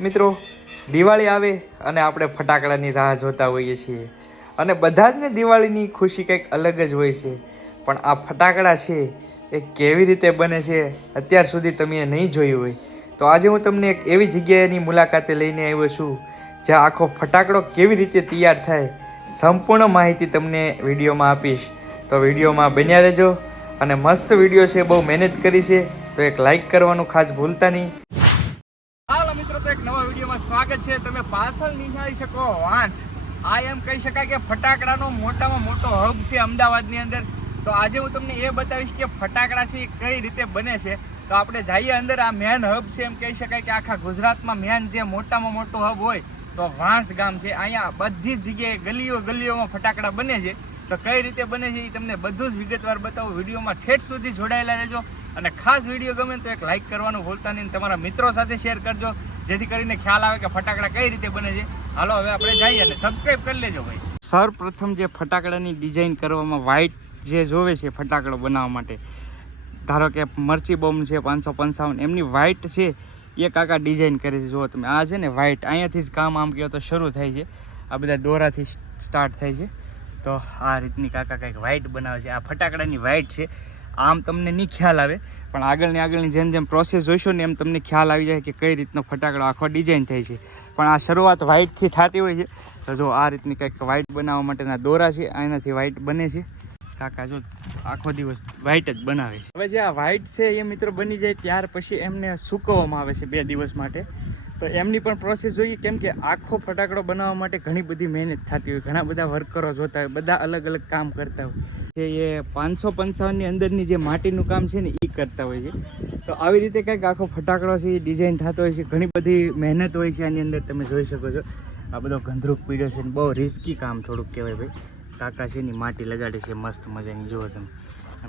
મિત્રો, દિવાળી આવે અને આપણે ફટાકડાની રાહ જોતા હોઈએ છીએ અને બધા જ ને દિવાળીની ખુશી કંઈક અલગ જ હોય છે. પણ આ ફટાકડા છે એ કેવી રીતે બને છે અત્યાર સુધી તમે નહીં જોયું હોય તો આજે હું તમને એક એવી જગ્યાએની મુલાકાતે લઈને આવ્યો છું જ્યાં આખો ફટાકડો કેવી રીતે તૈયાર થાય સંપૂર્ણ માહિતી તમને વિડીયોમાં આપીશ. તો વિડીયોમાં બન્યા રહેજો અને મસ્ત વિડીયો છે, બહુ મહેનત કરી છે, તો એક લાઈક કરવાનું ખાસ ભૂલતા નહીં. હાલો મિત્રો, તો એક નવા વિડીયોમાં સ્વાગત છે. તમે પાછળ નિહાળી શકો વાંચ, આ એમ કહી શકાય કે ફટાકડાનો મોટામાં મોટો હબ છે અમદાવાદની અંદર. તો આજે હું તમને એ બતાવીશ કે ફટાકડા છે એ કઈ રીતે બને છે. તો આપણે જઈએ અંદર. આ મેન હબ છે, એમ કહી શકાય કે આખા ગુજરાતમાં મેન જે મોટામાં મોટો હબ હોય તો વાંસ ગામ છે. અહીંયા બધી જ જગ્યાએ ગલીઓમાં ફટાકડા બને છે. તો કઈ રીતે બને છે એ તમને બધું જ વિગતવાર બતાવું. વિડીયોમાં ઠેઠ સુધી જોડાયેલા રહેજો અને ખાસ વિડીયો ગમે તો એક લાઈક કરવાનું ભૂલતા નહીં. તમારા મિત્રો સાથે શેર કરજો જેથી કરીને ખ્યાલ આવે કે ફટાકડા કઈ રીતે બને છે. હાલો હવે આપણે જઈએ અને સબસ્ક્રાઈબ કરી લેજો ભાઈ. સર્વપ્રથમ જે ફટાકડાની ડિઝાઇન કરવામાં વ્હાઇટ જે જોવે છે ફટાકડો બનાવવા માટે, ધારો કે મરચી બોમ્બ છે 555, એમની વ્હાઇટ છે એ કાકા ડિઝાઇન કરે છે. જુઓ તમે, આ છે ને વ્હાઇટ, અહીંયાથી જ કામ આમ કહો તો શરૂ થાય છે. આ બધા દોરાથી સ્ટાર્ટ થાય છે. તો આ રીતની કાકા કંઈક વ્હાઇટ બનાવે છે. આ ફટાકડાની વ્હાઇટ છે. આમ તમને નહીં ખ્યાલ આવે, પણ આગળની જેમ જેમ પ્રોસેસ જોઈશો ને એમ તમને ખ્યાલ આવી જાય કે કઈ રીતનો ફટાકડો આખો ડિઝાઇન થાય છે. પણ આ શરૂઆત વ્હાઇટથી થતી હોય છે. તો જો આ રીતની કંઈક વ્હાઇટ બનાવવા માટેના દોરા છે, આનાથી વ્હાઇટ બને છે. કાકા જો આખો દિવસ વ્હાઇટ જ બનાવે છે. હવે જે આ વ્હાઇટ છે એ મિત્રો બની જાય ત્યાર પછી એમને સૂકવવામાં આવે છે 2 દિવસ માટે. તો એમની પણ પ્રોસેસ જોઈએ, કેમ કે આખો ફટાકડો બનાવવા માટે ઘણી બધી મહેનત થતી હોય, ઘણા બધા વર્કરો જોતા હોય, બધા અલગ અલગ કામ કરતા હોય. એ 555ની અંદરની જે માટીનું કામ છે ને એ કરતા હોય છે. તો આવી રીતે કંઈક આખો ફટાકડો છે એ ડિઝાઇન થતો હોય છે. ઘણી બધી મહેનત હોય છે આની અંદર. તમે જોઈ શકો છો આ બધો ગંધરૂક પીડ્યો છે ને બહુ રિસ્કી કામ થોડુંક કહેવાય ભાઈ. કાકા છે ને માટી લગાડે છે મસ્ત મજાની. જુઓ તમે,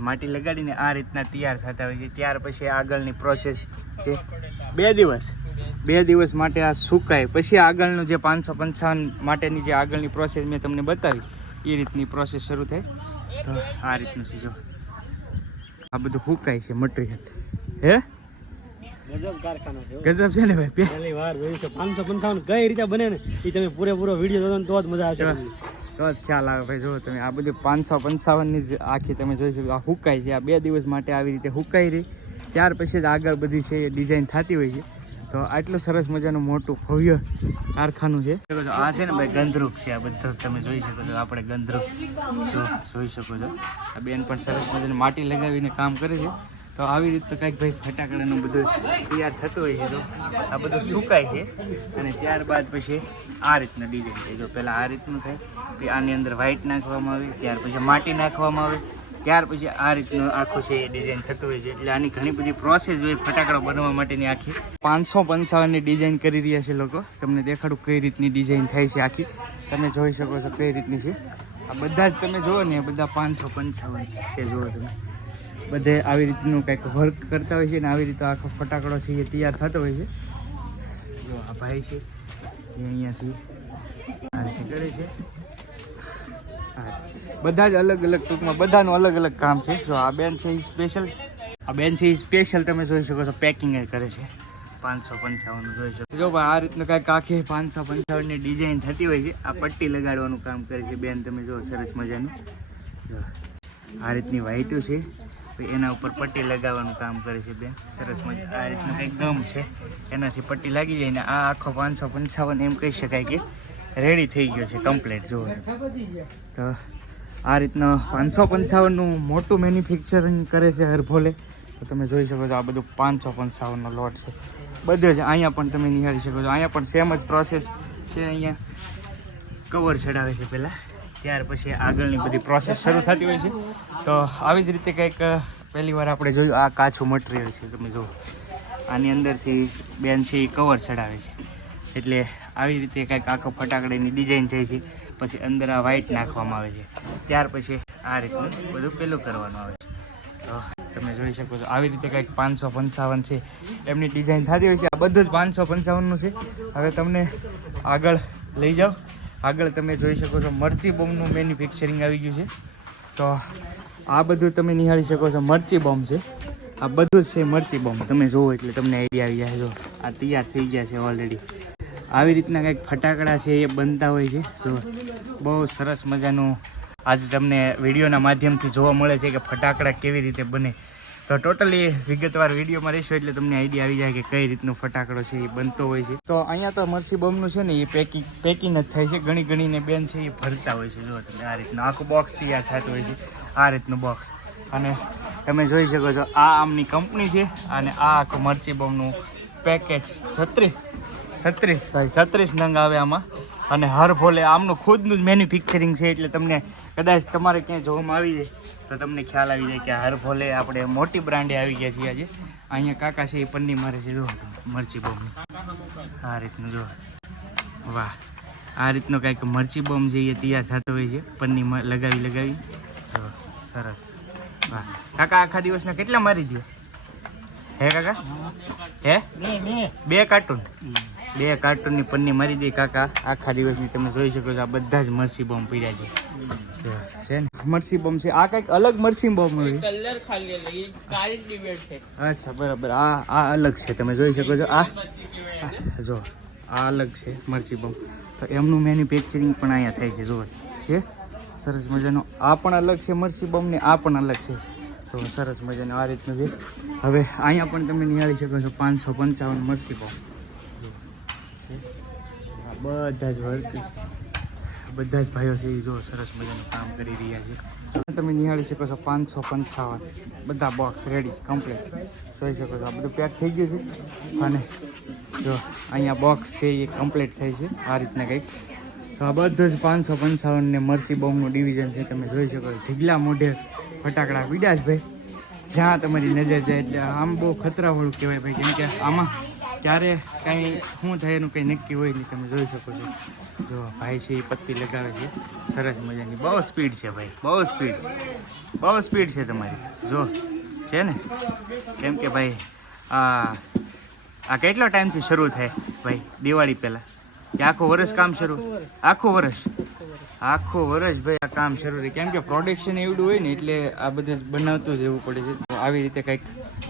માટી લગાડીને આ રીતના તૈયાર થતા હોય છે. ત્યાર પછી આગળની પ્રોસેસ છે 2 દિવસ માટે આ સુકાય પછી આગળનું જે 555 માટેની જે આગળની પ્રોસેસ મેં તમને બતાવી એ રીતની પ્રોસેસ શરૂ થાય. તો આ રીતનું છે. જો આ બધું સુકાય છે મટીરિયલ. હે ગજબ કારખાનો છે, ગજબ છે ને ભાઈ. પહેલી વાર જોયું છે 555 કઈ રીતે બને ને એ તમે પૂરેપૂરો વિડીયો જોજો તો જ મજા આવશે, તો જ ખ્યાલ આવે ભાઈ. જો તમે આ બધું 555ની જ આખી તમે જોઈ શકો. આ સુકાય છે, આ 2 દિવસ માટે આવી રીતે સુકાઈ રહી. ત્યાર પછી જ આગળ બધી છે એ ડિઝાઇન થતી હોય છે. તો આટલું સરસ મજાનું મોટું ભવ્ય કારખાનું છે. આ છે ને ભાઈ ગંધરૂક છે. આ બધા જ તમે જોઈ શકો છો. આપણે ગંધરૂક જોઈ શકો છો. આ બેન પણ સરસ મજાની માટી લગાવીને કામ કરે છે. તો આવી રીતે કંઈક ભાઈ ફટાકડાનું બધું તૈયાર થતું હોય છે. તો આ બધું સુકાય છે અને ત્યારબાદ પછી આ રીતના ડિઝાઇન થાય. જો પહેલાં આ રીતનું થાય, પછી આની અંદર વ્હાઇટ નાખવામાં આવે, ત્યાર પછી માટી નાખવામાં આવે, ત્યાર પછી આ રીતનું આખું છે એ ડિઝાઇન થતું હોય છે. એટલે આની ઘણી બધી પ્રોસેસ હોય ફટાકડો બનાવવા માટેની. આખી 555ની ડિઝાઇન કરી રહ્યા છે લોકો. તમને દેખાડું કઈ રીતની ડિઝાઇન થાય છે આખી. તમે જોઈ શકો છો કઈ રીતની છે. આ બધા જ તમે જુઓ ને, બધા 555 છે. જુઓ તમે, બધે આવી રીતનું કંઈક વર્ક કરતા હોય છે ને આવી રીતે આખો ફટાકડો છે એ તૈયાર થતો હોય છે. જો આ ભાઈ છે એ અહીંયાથી આ રીતે કરે છે. બધા જ અલગ અલગ, ટૂંકમાં બધાનું અલગ અલગ કામ છે. જો આ બેન છે એ સ્પેશિયલ, તમે જોઈ શકો છો પેકિંગ કરે છે 555 જોઈ શકો. જો ભાઈ આ રીતનું કાંઈક આખી 555ની ડિઝાઇન થતી હોય છે. આ પટ્ટી લગાડવાનું કામ કરે છે બેન. તમે જો સરસ મજાનું. જો આ રીતની વ્હાઈટો છે, એના ઉપર પટ્ટી લગાવવાનું કામ કરે છે બેન. સરસ મજા. આ રીતનું કંઈક ગમ છે, એનાથી પટ્ટી લાગી જાય ને આ આખો 555 એમ કહી શકાય કે રેડી થઈ ગયો છે કમ્પ્લીટ. જુઓ તો આ રીતના 555નું મોટું મેન્યુફેક્ચરિંગ કરે છે હરભોલે. તો તમે જોઈ શકો છો આ બધું 555નો લોટ છે બધો જ. અહીંયા પણ તમે નિહાળી શકો છો. અહીંયા પણ સેમ જ પ્રોસેસ છે. અહીંયા કવર ચડાવે છે પહેલાં, ત્યાર પછી આગળની બધી પ્રોસેસ શરૂ થતી હોય છે. તો આવી જ રીતે કંઈક પહેલી વાર આપણે જોયું. આ કાચું મટીરિયલ છે, તમે જુઓ આની અંદરથી બેન છે એ કવર ચડાવે છે. એટલે આવી રીતે કંઈક આખો ફટાકડાની ડિઝાઇન થઈ છે. પછી અંદર આ વ્હાઇટ નાખવામાં આવે છે. ત્યાર પછી આ રીતનું બધું પેલું કરવાનું આવે છે. તો તમે જોઈ શકો છો આવી રીતે કંઈક 555 છે એમની ડિઝાઇન થતી હોય છે. આ બધું જ 555નું છે. હવે તમને આગળ લઈ જાઓ. આગળ તમે જોઈ શકો છો મરચી બોમ્બનું મેન્યુફેક્ચરિંગ આવી ગયું છે. તો આ બધું તમે નિહાળી શકો છો મરચી બોમ્બ છે. આ બધું જ છે મરચી બોમ્બ. તમે જુઓ એટલે તમને આઈડિયા આવી જાય. જો આ તૈયાર થઈ ગયા છે ઓલરેડી. આવી રીતના કંઈક ફટાકડા છે એ બનતા હોય છે. તો બહુ સરસ મજાનું આજે તમને વિડીયોના માધ્યમથી જોવા મળે છે કે ફટાકડા કેવી રીતે બને. તો ટોટલી વિગતવાર વિડીયોમાં રહીશું એટલે તમને આઈડિયા આવી જાય કે કઈ રીતનો ફટાકડો છે એ બનતો હોય છે. તો અહીંયા તો મરસી બોમ્બનું છે ને એ પેકિંગ જ થાય છે. ઘણી ઘણીને બેન છે એ ભરતા હોય છે. જો તમે આ રીતનું આખું બોક્સ તૈયાર થતું હોય છે. આ રીતનું બોક્સ અને તમે જોઈ શકો છો આ આમની કંપની છે અને આ આખું મરચી બોમ્બનું પેકેટ 36 નંગ આવે આમાં. અને હર ભોલે આમનું ખુદનું જ મેન્યુફેક્ચરિંગ છે એટલે તમને કદાચ તમારે ક્યાંય જોવામાં આવી જાય તો તમને ખ્યાલ આવી જાય કે હર ભોલે આપણે મોટી બ્રાન્ડે આવી ગયા છીએ આજે. અહીંયા કાકા છે એ પન્ની મારે છે. જો મરચી બોમ્બની આ રીતનું જો વાહ આ રીતનો કંઈક મરચી બોમ્બ છે એ તૈયાર થતો હોય છે પન્ની લગાવી જો સરસ વાહ. કાકા આખા દિવસના કેટલા મારી દો હે કાકા? હે 2 કાર્ટૂન 2 કાર્ટૂનની પન્ની મારી દે કાકા આખા દિવસની. તમે જોઈ શકો છો આ બધા જ મરસી બોમ્બ પીડ્યા છે ને મરસી બોમ્બ છે. આ કંઈક અલગ મરસી બોમ્બ કલર ખાલી કાળી ડિબેટ છે. અચ્છા બરાબર. આ અલગ છે. તમે જોઈ શકો છો આ જો આ અલગ છે મરસી બોમ્બ. તો એમનું મેન્યુફેક્ચરિંગ પણ અહીંયા થાય છે. જો છે સરસ મજાનો. આ પણ અલગ છે મરસી બોમ્બ ને આ પણ અલગ છે. તો સરસ મજાનું આ રીતનું છે. હવે અહીંયા પણ તમે નિહાળી શકો છો 555 મરસી બોમ્બ. બધા જ વર્ક બધા જ ભાઈઓ છે એ જો સરસ મજાનું કામ કરી રહ્યા છે. તમે નિહાળી શકો છો 555 બધા બોક્સ રેડી કમ્પ્લીટ જોઈ શકો છો. આ બધું પેક થઈ ગયું છે અને જો અહીંયા બોક્સ છે એ કમ્પ્લીટ થાય છે આ રીતના કંઈક. તો આ બધું જ 555 ને મરસી બોમ્બનું ડિવિઝન છે. તમે જોઈ શકો છો ઢીગલા મોઢે ફટાકડા પીડ્યા છે ભાઈ. જ્યાં તમારી નજર જાય એટલે આમ બહુ ખતરાવાળું કહેવાય ભાઈ. કેમ કે આમાં ક્યારે કાંઈ શું થાય એનું કંઈ નક્કી હોય નહીં. તમે જોઈ શકો છો જો ભાઈ છે એ પત્તી લગાવે છે સરસ મજાની. બહુ સ્પીડ છે ભાઈ બહુ સ્પીડ છે તમારી જો છે ને. કેમ કે ભાઈ આ કેટલો ટાઈમથી શરૂ થાય ભાઈ દિવાળી પહેલાં કે આખું વર્ષ કામ શરૂ? આખું વર્ષ ભાઈ આ કામ શરૂ રહે. કેમ કે પ્રોડક્શન એવડું હોય ને એટલે આ બધું બનાવતું જ રહેવું પડે છે. તો આવી રીતે કંઈક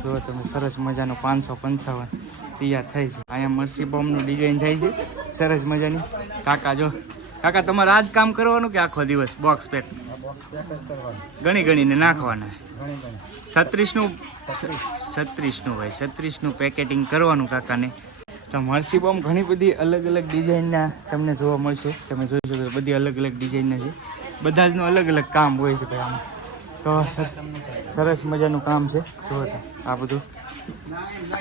જો તમે સરસ મજાનો 555 તૈયાર થાય છે. અહીંયા મરસી બોમ્બનું ડિઝાઇન થાય છે સરસ મજાની. કાકા જો કાકા તમારે આ જ કામ કરવાનું કે આખો દિવસ બોક્સ પેક ગણીને નાખવાના? 36નું ભાઈ 36નું પેકેટિંગ કરવાનું કાકાને. તો મરસી બોમ્બ ઘણી બધી અલગ અલગ ડિઝાઇનના તમને જોવા મળશે. તમે જોઈ શકો બધી અલગ અલગ ડિઝાઇનના છે. બધા જનું અલગ અલગ કામ હોય છે ભાઈ આમાં. તો સરસ મજાનું કામ છે. જો આ બધું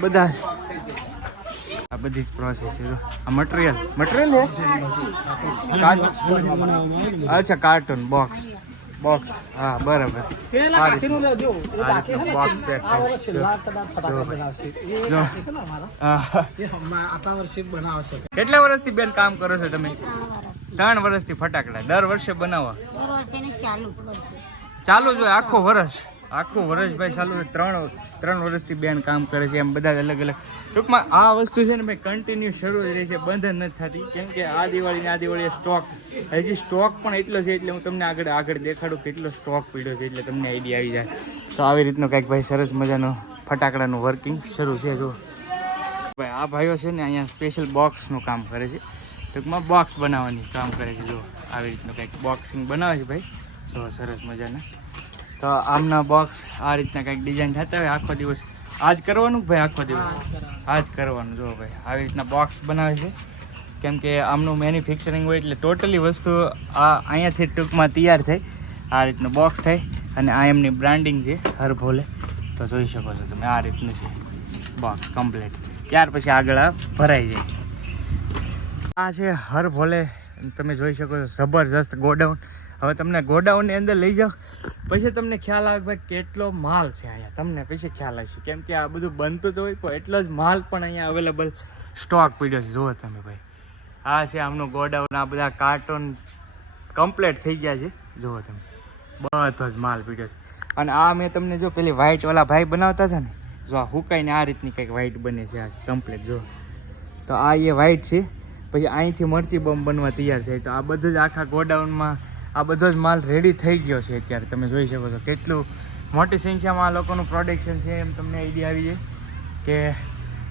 બધા જ આ બધી જ પ્રોસેસ છે. આ મટીરિયલ અચ્છા કાર્ટૂન બોક્સ હા બરાબર. બોક્સ પેક કેટલા વર્ષથી બેન કામ કરો છો તમે? 3 વર્ષથી ફટાકડા દર વર્ષે બનાવવા ચાલુ જ હોય? આખું વર્ષ ભાઈ ચાલુ છે. 3 વર્ષથી બેન કામ કરે છે. એમ બધા અલગ અલગ ટૂંકમાં આ વસ્તુ છે ને ભાઈ કન્ટિન્યુ શરૂ જ રહે છે, બંધ નથી થતી. કેમ કે આ દિવાળી સ્ટોક પણ એટલો છે એટલે હું તમને આગળ દેખાડું કેટલો સ્ટોક પડ્યો છે એટલે તમને આઈડિયા આવી જાય. તો આવી રીતનો કંઈક ભાઈ સરસ મજાનો ફટાકડાનું વર્કિંગ શરૂ છે. જો ભાઈ આ ભાઈઓ છે ને અહીંયા સ્પેશિયલ બોક્સનું કામ કરે છે. ટૂંકમાં બોક્સ બનાવવાની કામ કરે છે. જો આવી રીતનું કંઈક બોક્સિંગ બનાવે છે ભાઈ. જો સરસ મજાના. તો આમના બોક્સ આ રીતના કંઈક ડિઝાઇન થતા હોય. આખો દિવસ આજ કરવાનું ભાઈ આજ કરવાનું. જો ભાઈ આવી રીતના બોક્સ બનાવે છે. કેમ કે આમનું મેન્યુફેક્ચરિંગ હોય એટલે ટોટલી વસ્તુ અહીંયાથી ટૂંકમાં તૈયાર થાય. આ રીતનું બોક્સ થાય અને આ એમની બ્રાન્ડિંગ છે હર ભોલે. તો જોઈ શકો છો તમે આ રીતનું છે બોક્સ કમ્પ્લીટ. ત્યાર પછી આગળ આ ભરાઈ જાય. આ છે હર ભોલે. તમે જોઈ શકો છો જબરજસ્ત ગોડાઉન. હવે તમને ગોડાઉનની અંદર લઈ જાઓ પછી તમને ખ્યાલ આવે ભાઈ કેટલો માલ છે અહીંયા. તમને પછી ખ્યાલ આવશે. કેમ કે આ બધું બનતું જ હોય પણ એટલો જ માલ પણ અહીંયા અવેલેબલ સ્ટોક પડ્યો છે. જુઓ તમે ભાઈ આ છે આમનું ગોડાઉન. આ બધા કાર્ટૂન કમ્પ્લીટ થઈ ગયા છે. જુઓ તમે બધો જ માલ પડ્યો છે. અને આ મેં તમને જો પેલી વ્હાઇટવાળા ભાઈ બનાવતા હતા ને જો આ હુકાઈને આ રીતની કંઈક વ્હાઇટ બને છે આ કમ્પ્લીટ. જો તો આ એ વ્હાઇટ છે. પછી અહીંથી મરચી બોમ્બ બનવા તૈયાર થાય. તો આ બધું જ આખા ગોડાઉનમાં આ બધો જ માલ રેડી થઈ ગયો છે અત્યારે. તમે જોઈ શકો છો કેટલું મોટી સંખ્યામાં આ લોકોનું પ્રોડક્શન છે. એમ તમને આઈડિયા આવી જાય કે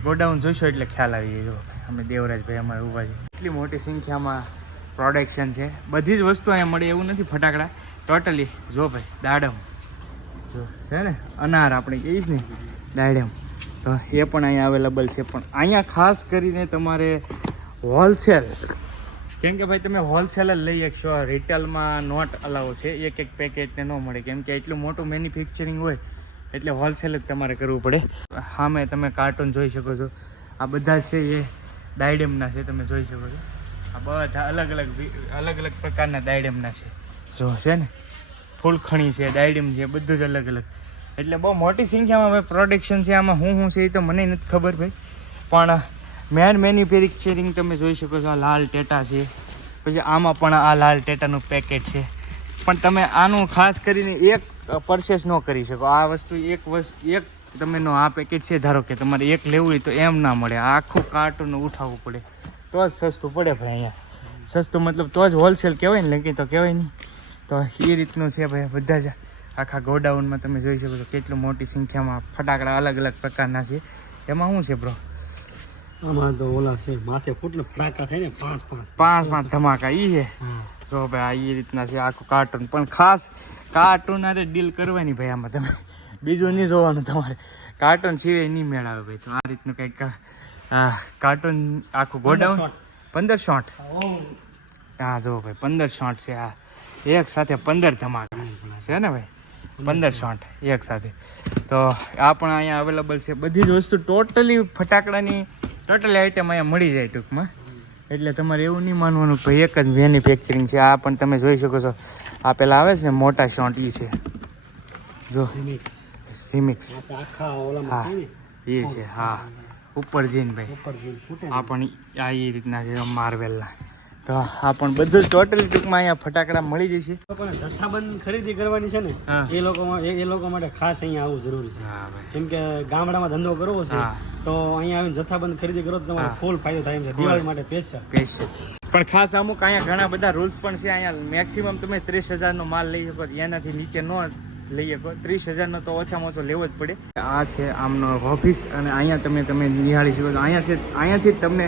ગોડાઉન જોઈશો એટલે ખ્યાલ આવી જાય. જો અમે દેવરાજભાઈ અમારે ઊભા છે. એટલી મોટી સંખ્યામાં પ્રોડક્શન છે. બધી જ વસ્તુ અહીંયા મળે એવું નથી. ફટાકડા ટોટલી જો ભાઈ દાડમ જો છે ને, અનાર આપણે કહીશ ને દાડમ, તો એ પણ અહીંયા અવેલેબલ છે. પણ અહીંયા ખાસ કરીને તમારે હોલસેલ, કેમ કે ભાઈ તમે હોલસેલ જ લઈ શકશો. રિટેલમાં નોટ અલાઉ છે, એક પેકેટને ન મળે, કેમ કે એટલું મોટું મેન્યુફેક્ચરિંગ હોય એટલે હોલસેલ જ તમારે કરવું પડે. સામે તમે કાર્ટૂન જોઈ શકો છો. આ બધા છે એ દાયડમના છે, તમે જોઈ શકો છો. આ બધા અલગ અલગ પ્રકારના દાયડમના છે. જો છે ને ફૂલખણી છે, દાયડમ છે, બધું જ અલગ અલગ. એટલે બહુ મોટી સંખ્યામાં ભાઈ પ્રોડક્શન છે. આમાં શું છે એ તો મને નથી ખબર ભાઈ, પણ મેન મેન્યુફેક્ચરિંગ તમે જોઈ શકો છો. આ લાલ ટેટા છે, પછી આમાં પણ આ લાલ ટેટાનું પેકેટ છે. પણ તમે આનું ખાસ કરીને એક પરચેસ ન કરી શકો. આ વસ્તુ એક તમે નો આ પેકેટ છે, ધારો કે તમારે એક લેવું હોય તો એમ ના મળે. આખું કાર્ટૂન ઉઠાવવું પડે તો જ સસ્તું પડે ભાઈ. અહીંયા સસ્તું મતલબ તો જ હોલસેલ કહેવાય ને, લેકિન તો કહેવાય નહીં. તો એ રીતનું છે ભાઈ. બધા જ આખા ગોડાઉનમાં તમે જોઈ શકો છો કેટલું મોટી સંખ્યામાં ફટાકડા અલગ અલગ પ્રકારના છે. એમાં શું છે બ્રો? આમાં તો ઓલા છે માથે ફૂટને ફટાકા થાય ને, પાંચ ધમાકા ઈ છે. જો ભાઈ આ એ રીતના છે આખું કાર્ટૂન. પણ ખાસ કાર્ટૂન આરે ડીલ કરવાની ભાઈ. આમાં તમે બીજું નહીં જોવાનું, તમારે કાર્ટૂન સિવાય નહીં મેળાવે ભાઈ. તો આ રીતનું કંઈક કાર્ટૂન આખું ગોડાઉન 1500. હા જો ભાઈ 1500 છે. આ એક સાથે 15 ધમાકા છે ને ભાઈ, 1500 એક સાથે. તો આ પણ અહીંયા અવેલેબલ છે. બધી જ વસ્તુ ટોટલી ફટાકડાની ટોટલી આઈટમ અહીંયા મળી જાય ટૂંકમાં. એટલે તમારે એવું નહીં માનવાનું ભાઈ એક જ મેન્યુફેક્ચરિંગ છે. આ પણ તમે જોઈ શકો છો. આ પેલા આવે છે ને મોટા શોટ, એ છે જો રિમિક્સ. હા એ છે. હા ઉપર જઈને ભાઈ આ પણ આ એ રીતના છે માર્વેલના. તો આ પણ બધું જ ટોટલી ટૂંકમાં અહીંયા ફટાકડા મળી જશે. લોકોને જથ્થાબંધ ખરીદી કરવાની છે ને, એ લોકો માટે ખાસ અહીંયા આવવું જરૂરી છે. કેમ કે ગામડામાં ધંધો કરવો છે તો અહીંયા આવીને જથ્થાબંધ ખરીદી કરો તો તમારે ફૂલ ફાયદો થાય છે. દિવાળી માટે સ્પેશિયલ. પણ ખાસ અમુક અહીંયા ઘણા બધા રૂલ્સ પણ છે. અહીંયા મેક્સિમમ તમે 30,000નો માલ લઈ શકો, એનાથી નીચે ન લઈ શકો. 30,000નો તો ઓછામાં ઓછો લેવો જ પડે. આ છે આમનો ઓફિસ, અને અહીંયા તમે નિહાળી શકો છો. અહીંયાથી તમને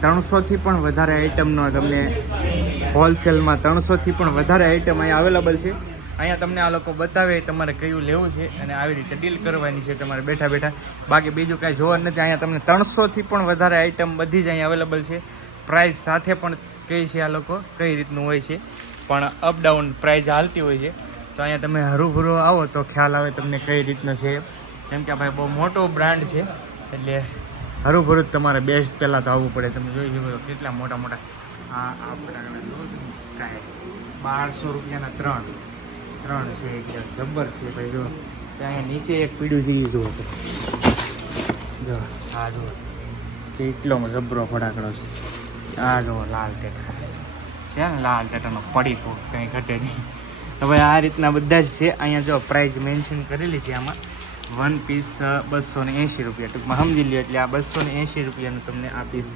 300થી પણ વધારે આઈટમનો તમને હોલસેલમાં 300થી પણ વધારે આઈટમ અહીંયા અવેલેબલ છે. અહીંયા તમને આ લોકો બતાવે તમારે કયું લેવું છે અને આવી રીતે ડીલ કરવાની છે તમારે બેઠા બેઠા. બાકી બીજું કાંઈ જોવાનું નથી. અહીંયા તમને 300થી પણ વધારે આઈટમ બધી જ અહીંયા અવેલેબલ છે. પ્રાઇસ સાથે પણ કહે છે આ લોકો કઈ રીતનું હોય છે, પણ અપડાઉન પ્રાઇસ હાલતી હોય છે. તો અહીંયા તમે હરુભરો આવો તો ખ્યાલ આવે તમને કઈ રીતનો છે. કેમ કે ભાઈ બહુ મોટો બ્રાન્ડ છે એટલે હરુભરું જ તમારે બેસ્ટ પહેલાં તો આવવું પડે. તમે જોઈ શકો કેટલા મોટા મોટા આ ફટાકડા સ્કાય 1200 રૂપિયાના ત્રણ છે. એટલે જબ્બર છે ભાઈ. જો ત્યાં નીચે એક પીડું છે એ જુઓ જો. આ જુઓ કેટલો જબરો ફટાકડો છે. આ જુઓ લાલ ટેટા છે ને, લાલ ટેટાનો પડીકો કંઈ ઘટે નહીં. હવે આ રીતના બધા જ છે. અહીંયા જો પ્રાઇસ મેન્શન કરેલી છે. આમાં 1 પીસ 280 રૂપિયા ટૂંકમાં સમજી લ્યો. એટલે આ 280 રૂપિયાનું તમને આ પીસ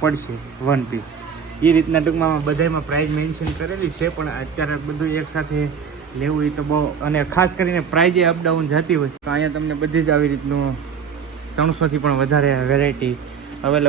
પડશે 1 પીસ. એ રીતના ટૂંકમાં બધામાં પ્રાઇસ મેન્શન કરેલી છે. પણ અત્યારે બધું એકસાથે લેવું હોય તો બહુ, અને ખાસ કરીને પ્રાઇઝે અપડાઉન જતી હોય તો અહીંયા તમને બધી જ આવી રીતનું 300થી પણ વધારે વેરાયટી અવેલેબલ